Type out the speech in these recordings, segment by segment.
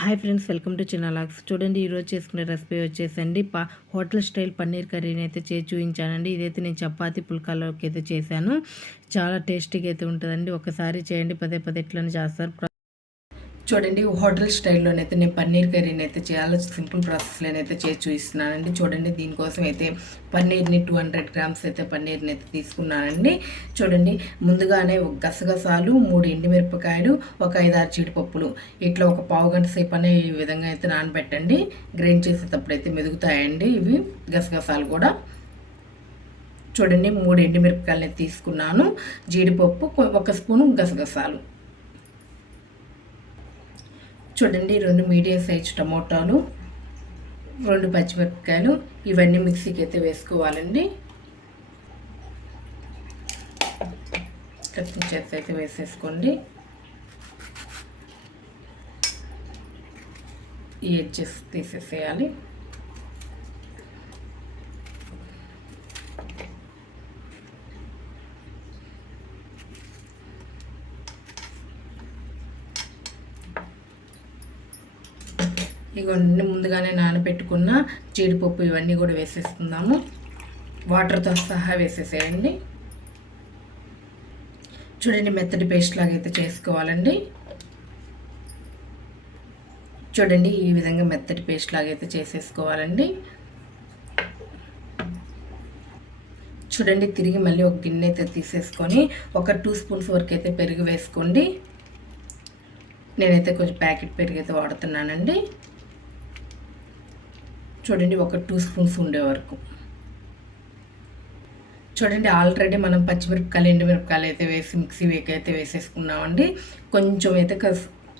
Hi friends welcome to చిన్నలాగ్స్ చూడండి ఈరోజు చేసుకునే రెసిపీ వచ్చేసండి. పా హోటల్ స్టైల్ పన్నీర్ కర్రీని అయితే చేసి చూపించానండి. ఇదైతే నేను చపాతీ పుల్కాలోకి అయితే చేశాను. చాలా టేస్టీగా అయితే ఉంటుందండి. ఒకసారి చేయండి పదే పదే ఎట్లని చేస్తారు. చూడండి హోటల్ స్టైల్లోనైతే నేను పన్నీర్ కర్రీని అయితే చేయాలి సింపుల్ ప్రాసెస్లోనైతే చేసి చూపిస్తున్నానండి. చూడండి దీనికోసం అయితే పన్నీర్ని టూ హండ్రెడ్ గ్రామ్స్ అయితే పన్నీర్ని అయితే తీసుకున్నానండి. చూడండి ముందుగానే ఒక గసగసాలు మూడు ఎండుమిరపకాయలు ఒక ఐదారు జీడిపప్పులు. ఇట్లా ఒక పావు గంట సేపు అనే ఈ విధంగా అయితే నానబెట్టండి. గ్రైండ్ చేసేటప్పుడు అయితే మెదుగుతాయండి ఇవి గసగసాలు కూడా. చూడండి మూడు ఎండుమిరపకాయలని తీసుకున్నాను. జీడిపప్పు ఒక స్పూను గసగసాలు. చూడండి రెండు మీడియం సైజ్ టమోటాలు రెండు పచ్చిమిరపకాయలు ఇవన్నీ మిక్సీకి అయితే వేసుకోవాలండి కత్తించేసి అయితే వేసేసుకోండి. ఈ ఎడ్జెస్ తీసేసేయాలి. ఇగోండి ముందుగానే నానబెట్టుకున్న జీడిపప్పు ఇవన్నీ కూడా వేసేస్తున్నాము వాటర్తో సహా వేసేసేయండి. చూడండి మెత్తటి పేస్ట్ లాగా అయితే చేసుకోవాలండి. చూడండి ఈ విధంగా మెత్తటి పేస్ట్ లాగా అయితే చేసేసుకోవాలండి. చూడండి తిరిగి మళ్ళీ ఒక గిన్నె అయితే తీసేసుకొని ఒక టూ స్పూన్స్ వరకు అయితే పెరుగు వేసుకోండి. నేనైతే కొంచెం ప్యాకెట్ పెరుగు అయితే వాడుతున్నానండి. చూడండి ఒక టూ స్పూన్స్ ఉండే వరకు. చూడండి ఆల్రెడీ మనం పచ్చిమిరపకాయలు ఎండుమిరపకాయలు అయితే వేసి మిక్సీ వేకి అయితే వేసేసుకున్నామండి. కొంచెం అయితే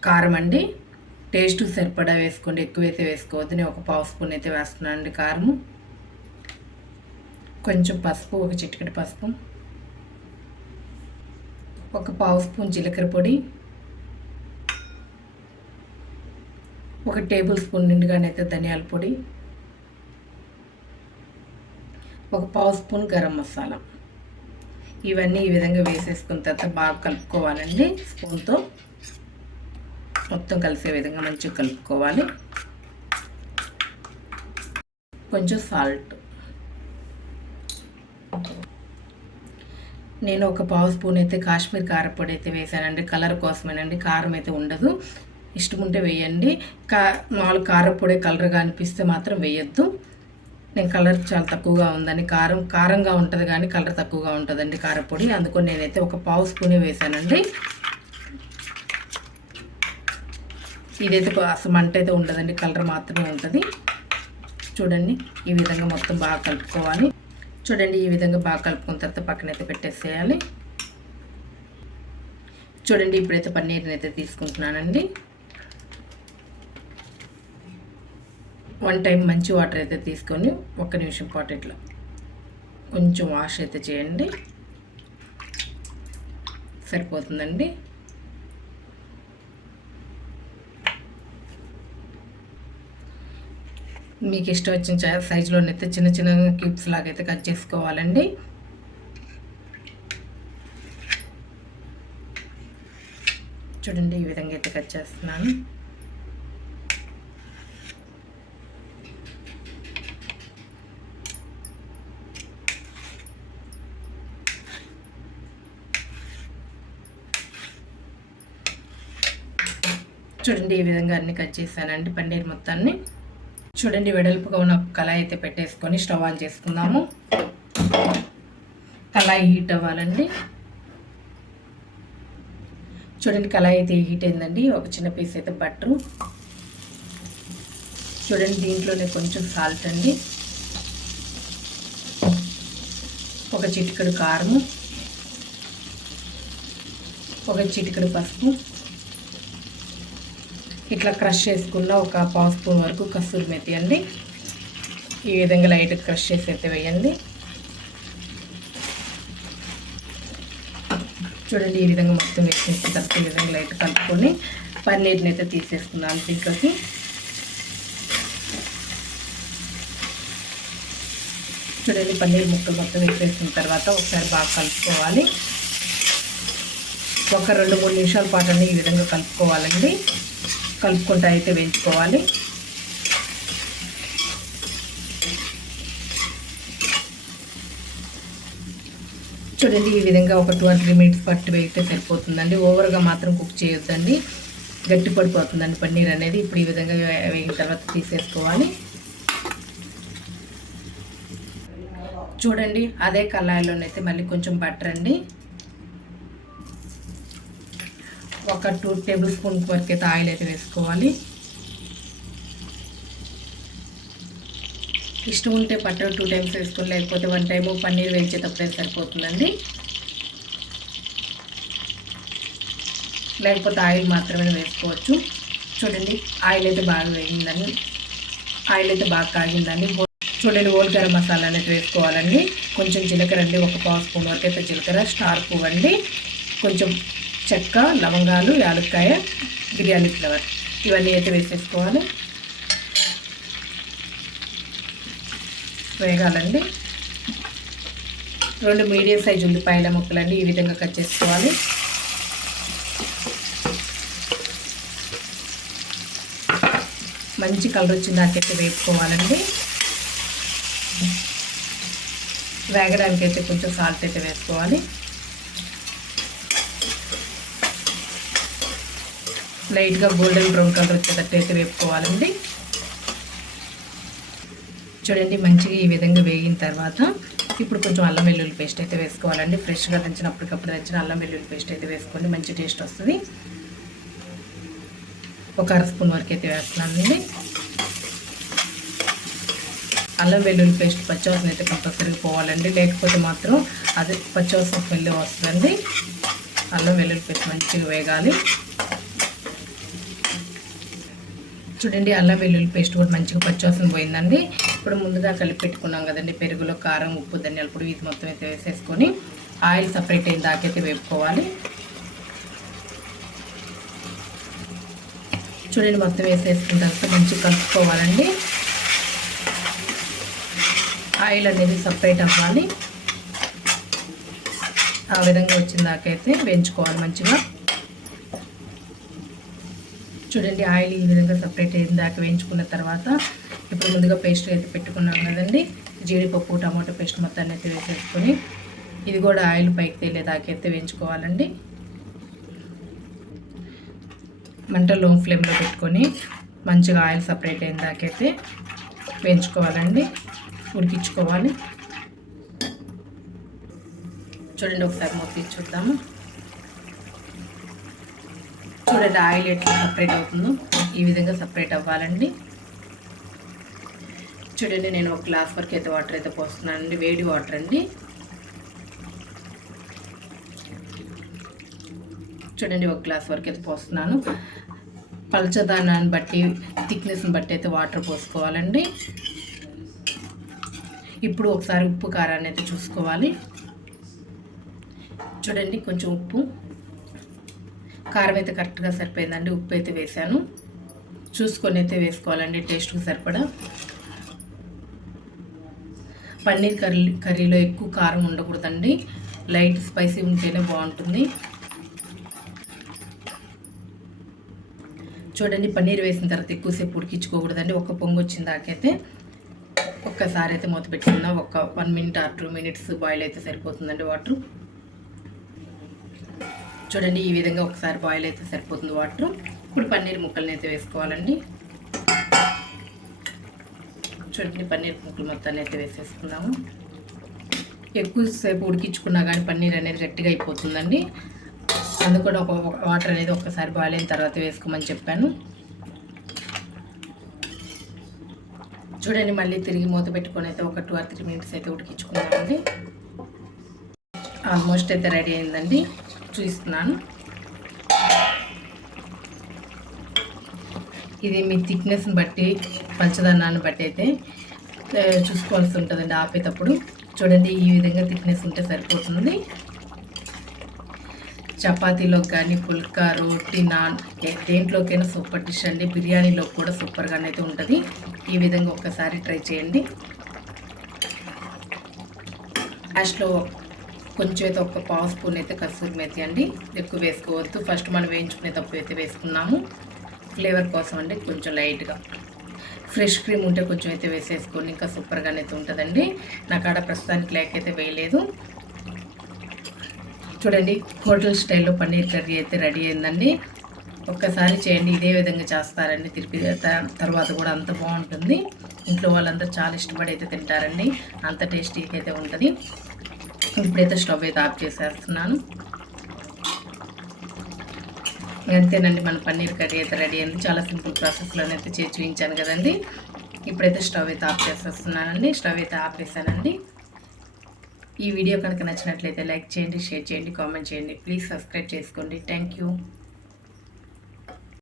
కారం అండి. టేస్ట్ సరిపడా వేసుకోండి ఎక్కువైతే వేసుకోవద్దు. నేను ఒక పావు స్పూన్ అయితే వేస్తున్నాను అండి కారము కొంచెం పసుపు ఒక చిటికెడు పసుపు. ఒక పావు స్పూన్ జీలకర్ర పొడి. ఒక టేబుల్ స్పూన్ నిండుగానైతే ధనియాల పొడి. ఒక పావు స్పూన్ గరం మసాలా. ఇవన్నీ ఈ విధంగా వేసేసుకున్న తర్వాత బాగా కలుపుకోవాలండి. స్పూన్తో మొత్తం కలిసే విధంగా మంచిగా కలుపుకోవాలి. కొంచెం సాల్ట్. నేను ఒక పావు స్పూన్ అయితే కాశ్మీర్ కారపొడి అయితే వేసానండి. కలర్ కోసమేనండి. కారం అయితే ఉండదు. ఇష్టం ఉంటే వేయండి. కా మామూలు కారపొడి కలర్గా అనిపిస్తే మాత్రం వేయొద్దు. నేను కలర్ చాలా తక్కువగా ఉందని కారం కారంగా ఉంటుంది కానీ కలర్ తక్కువగా ఉంటుందండి కారపొడి. అందుకని నేనైతే ఒక పావు స్పూనే వేసానండి ఇదైతే అసలు మంట అయితే ఉండదండి కలర్ మాత్రమే ఉంటుంది. చూడండి ఈ విధంగా మొత్తం బాగా కలుపుకోవాలి. చూడండి ఈ విధంగా బాగా కలుపుకున్న తర్వాత పక్కనైతే పెట్టేసేయాలి. చూడండి ఇప్పుడైతే పన్నీర్ని అయితే తీసుకుంటున్నానండి. వన్ టైం మంచి వాటర్ అయితే తీసుకొని ఒక్క నిమిషం పాటు ఇట్లా కొంచెం వాష్ అయితే చేయండి. సరిపోతుందండి. మీకు ఇష్టం వచ్చిన సైజులోనైతే చిన్న చిన్న క్యూబ్స్ లాగైతే కట్ చేసుకోవాలండి. చూడండి ఈ విధంగా అయితే కట్ చేస్తున్నాను. చూడండి ఈ విధంగా అన్ని కట్ చేశానండి పన్నీర్ మొత్తాన్ని. చూడండి వెడల్పుగా ఉన్న కళాయి అయితే పెట్టేసుకొని స్టవ్ ఆన్ చేసుకుందాము. కళాయి హీట్ అవ్వాలండి. చూడండి కళాయి అయితే హీట్ అయిందండి. ఒక చిన్న పీస్ అయితే బట్టరు. చూడండి దీంట్లోనే కొంచెం సాల్ట్ అండి. ఒక చిటికడు కారము. ఒక చిటికడు పసుపు. ఇట్లా క్రష్ చేసుకున్న ఒక పావు స్పూన్ వరకు కస్తూరి మెతి అండి. ఈ విధంగా లైట్ క్రష్ చేసి అయితే వేయండి. చూడండి ఈ విధంగా మొత్తం వేసేసి తర్వాత ఈ విధంగా లైట్ కలుపుకొని పన్నీర్ని అయితే తీసేసుకున్నాను దీంట్లోకి. చూడండి పన్నీర్ ముక్కలు మొత్తం వేసేసిన తర్వాత ఒకసారి బాగా కలుపుకోవాలి. ఒక రెండు మూడు నిమిషాల పాటు ఈ విధంగా కలుపుకోవాలండి. కలుపుకుంటూ అయితే వేయించుకోవాలి. చూడండి ఈ విధంగా ఒక టూ ఆర్ త్రీ మినిట్స్ పట్టు వేయితే సరిపోతుందండి. ఓవర్గా మాత్రం కుక్ చేయొద్దండి. గట్టి పడిపోతుందండి పన్నీర్ అనేది. ఇప్పుడు ఈ విధంగా వేగిన తర్వాత తీసేసుకోవాలి. చూడండి అదే కళాయిలోనైతే మళ్ళీ కొంచెం బటర్ అండి. ఒక టూ టేబుల్ స్పూన్ వరకు అయితే ఆయిల్ అయితే వేసుకోవాలి. ఇష్టం ఉంటే పట్టు టూ టైమ్స్ వేసుకొని లేకపోతే వన్ టైము పన్నీర్ వేయించేటప్పుడే సరిపోతుందండి. లేకపోతే ఆయిల్ మాత్రమే వేసుకోవచ్చు. చూడండి ఆయిల్ అయితే బాగా వేగిందని ఆయిల్ అయితే బాగా కాగిందండి. చూడండి ఓల్ గరం మసాలా అనేది వేసుకోవాలండి. కొంచెం జీలకర్ర అండి ఒక పావు స్పూన్ వరకు అయితే జీలకర్ర స్టార్ పువ్వు అండి. కొంచెం చెక్క లవంగాలు యాలక్కాయ బిర్యానీ ఫ్లవర్. ఇవన్నీ అయితే వేసేసుకోవాలి. వేగాలండి. రెండు మీడియం సైజు ఉల్లిపాయల ముక్కలండి ఈ విధంగా కట్ చేసుకోవాలి. మంచి కలర్ వచ్చిన దాకైతే వేపుకోవాలండి. వేగడానికి అయితే కొంచెం సాల్ట్ అయితే వేసుకోవాలి. లైట్గా గోల్డెన్ బ్రౌన్ కలర్ వచ్చేటట్టు అయితే వేపుకోవాలండి. చూడండి మంచిగా ఈ విధంగా వేగిన తర్వాత ఇప్పుడు కొంచెం అల్లం వెల్లుల్లి పేస్ట్ అయితే వేసుకోవాలండి. ఫ్రెష్గా తెచ్చినప్పటికప్పుడు దంచిన అల్లం వెల్లుల్లి పేస్ట్ అయితే వేసుకోండి మంచి టేస్ట్ వస్తుంది. ఒక అర స్పూన్ వరకు అయితే వేస్తున్నానండి అల్లం వెల్లుల్లి పేస్ట్ పచ్చివాసన అయితే కంపల్సరీగా పోవాలండి. లేకపోతే మాత్రం అది పచ్చివాసన స్మెల్ వస్తుందండి. అల్లం వెల్లుల్లి పేస్ట్ మంచిగా వేగాలి. చూడండి అల్లం వెల్లుల్లి పేస్ట్ కూడా మంచిగా పచ్చివాసన పోయిందండి. ఇప్పుడు ముందుగా కలిపి పెట్టుకున్నాం కదండి పెరుగులో కారం ఉప్పు ధనియాల పొడి ఇది మొత్తం అయితే వేసేసుకొని ఆయిల్ సపరేట్ అయిన దాకైతే వేపుకోవాలి. చూడండి మొత్తం వేసేసుకున్న తర్వాత మంచిగా కలుపుకోవాలండి. ఆయిల్ అనేది సపరేట్ అవ్వాలి. ఆ విధంగా వచ్చిన దాకైతే వేయించుకోవాలి మంచిగా. చూడండి ఆయిల్ ఈ విధంగా సపరేట్ అయిన దాకా వేయించుకున్న తర్వాత ఇప్పుడు ముందుగా పేస్ట్ అయితే పెట్టుకున్నాం కదండి. జీడిపప్పు టమాటో పేస్ట్ మొత్తాన్ని అయితే వేసేసుకొని ఇది కూడా ఆయిల్ పైకి తేలేదాకైతే వేయించుకోవాలండి. మంట లో ఫ్లేమ్లో పెట్టుకొని మంచిగా ఆయిల్ సపరేట్ అయిన దాకైతే వేయించుకోవాలండి. ఉడికించుకోవాలి. చూడండి ఒకసారి మూత తీసి చూద్దాము. చూడండి ఆయిల్ ఎట్లా సపరేట్ అవుతుందో ఈ విధంగా సపరేట్ అవ్వాలండి. చూడండి నేను ఒక గ్లాస్ వరకు అయితే వాటర్ అయితే పోస్తున్నానండి వేడి వాటర్ అండి. చూడండి ఒక గ్లాస్ వరకు అయితే పోస్తున్నాను. పలచదనాన్ని బట్టి థిక్నెస్ని బట్టి అయితే వాటర్ పోసుకోవాలండి. ఇప్పుడు ఒకసారి ఉప్పు కారాన్ని అయితే చూసుకోవాలి. చూడండి కొంచెం ఉప్పు. కారం అయితే కరెక్ట్గా సరిపోయిందండి. ఉప్పు అయితే వేసాను చూసుకొని అయితే వేసుకోవాలండి. టేస్ట్కి సరిపడా. పన్నీర్ కర్రీ కర్రీలో ఎక్కువ కారం ఉండకూడదండి. లైట్ స్పైసీ ఉంటేనే బాగుంటుంది. చూడండి పన్నీర్ వేసిన తర్వాత ఎక్కువసేపు ఉడికించుకోకూడదండి. ఒక పొంగు వచ్చిన దాకైతే ఒక్కసారి అయితే మూత పెట్టుకుందాం. ఒక one minute or two minutes boil అయితే సరిపోతుందండి వాటర్. చూడండి ఈ విధంగా ఒకసారి బాయిల్ అయితే సరిపోతుంది వాటర్ ఇప్పుడు పన్నీర్ ముక్కల్ని అయితే వేసుకోవాలండి. చూడండి పన్నీర్ ముక్కలు మొత్తాన్ని అయితే వేసేసుకుందాము ఎక్కువసేపు ఉడికించుకున్నా కానీ పన్నీర్ అనేది గట్టిగా అయిపోతుందండి. అందుకని ఒక ఒక వాటర్ అనేది ఒక్కసారి బాయిల్ అయిన తర్వాత వేసుకోమని చెప్పాను. చూడండి మళ్ళీ తిరిగి మూత పెట్టుకొని అయితే ఒక టూ ఆర్ త్రీ మినిట్స్ అయితే ఉడికించుకున్నామండి. ఆల్మోస్ట్ అయితే రెడీ అయిందండి. చూపిస్తున్నాను. ఇది మీ థిక్నెస్ని బట్టి పంచదన్నాన్ని బట్టి అయితే చూసుకోవాల్సి ఉంటుందండి ఆపేటప్పుడు. చూడండి ఈ విధంగా థిక్నెస్ ఉంటే సరిపోతుంది. చపాతీలో కానీ పుల్కా రోటీ నాన్ దేంట్లోకైనా సూపర్ డిష్ అండి. బిర్యానీలో కూడా సూపర్గానే అయితే ఉంటుంది. ఈ విధంగా ఒక్కసారి ట్రై చేయండి. లాస్ట్లో కొంచెం అయితే ఒక పావు స్పూన్ అయితే కసూరి మెతి అండి. ఎక్కువ వేసుకోవద్దు. ఫస్ట్ మనం వేయించుకునేటప్పుడు అయితే వేసుకున్నాము. ఫ్లేవర్ కోసం అండి కొంచెం లైట్గా ఫ్రెష్ క్రీమ్ ఉంటే కొంచెం అయితే వేసేసుకొని ఇంకా సూపర్గానే అయితే ఉంటుందండి. నాకు ఆడ ప్రస్తుతానికి లేక అయితే వేయలేదు. చూడండి హోటల్ స్టైల్లో పన్నీర్ కర్రీ అయితే రెడీ అయిందండి. ఒక్కసారి చేయండి. ఇదే విధంగా చేస్తారండి. తిరిపి త- తర్వాత కూడా అంత బాగుంటుంది. ఇంట్లో వాళ్ళందరూ చాలా ఇష్టపడి అయితే తింటారండి. అంత టేస్టీగా అయితే ఉంటుంది. ఇప్పుడైతే స్టవ్ అయితే ఆఫ్ చేసేస్తున్నాను. అంతేనండి మన పన్నీర్ కర్రీ అయితే రెడీ అయింది. చాలా సింపుల్ ప్రాసెస్లోనే అయితే చేసి చూపించాను కదండి. ఇప్పుడైతే స్టవ్ అయితే ఆఫ్ చేసేస్తున్నానండి. స్టవ్ అయితే ఆఫ్ చేశానండి. ఈ వీడియో కనుక నచ్చినట్లయితే లైక్ చేయండి షేర్ చేయండి కామెంట్ చేయండి. ప్లీజ్ సబ్స్క్రైబ్ చేసుకోండి. Thank you.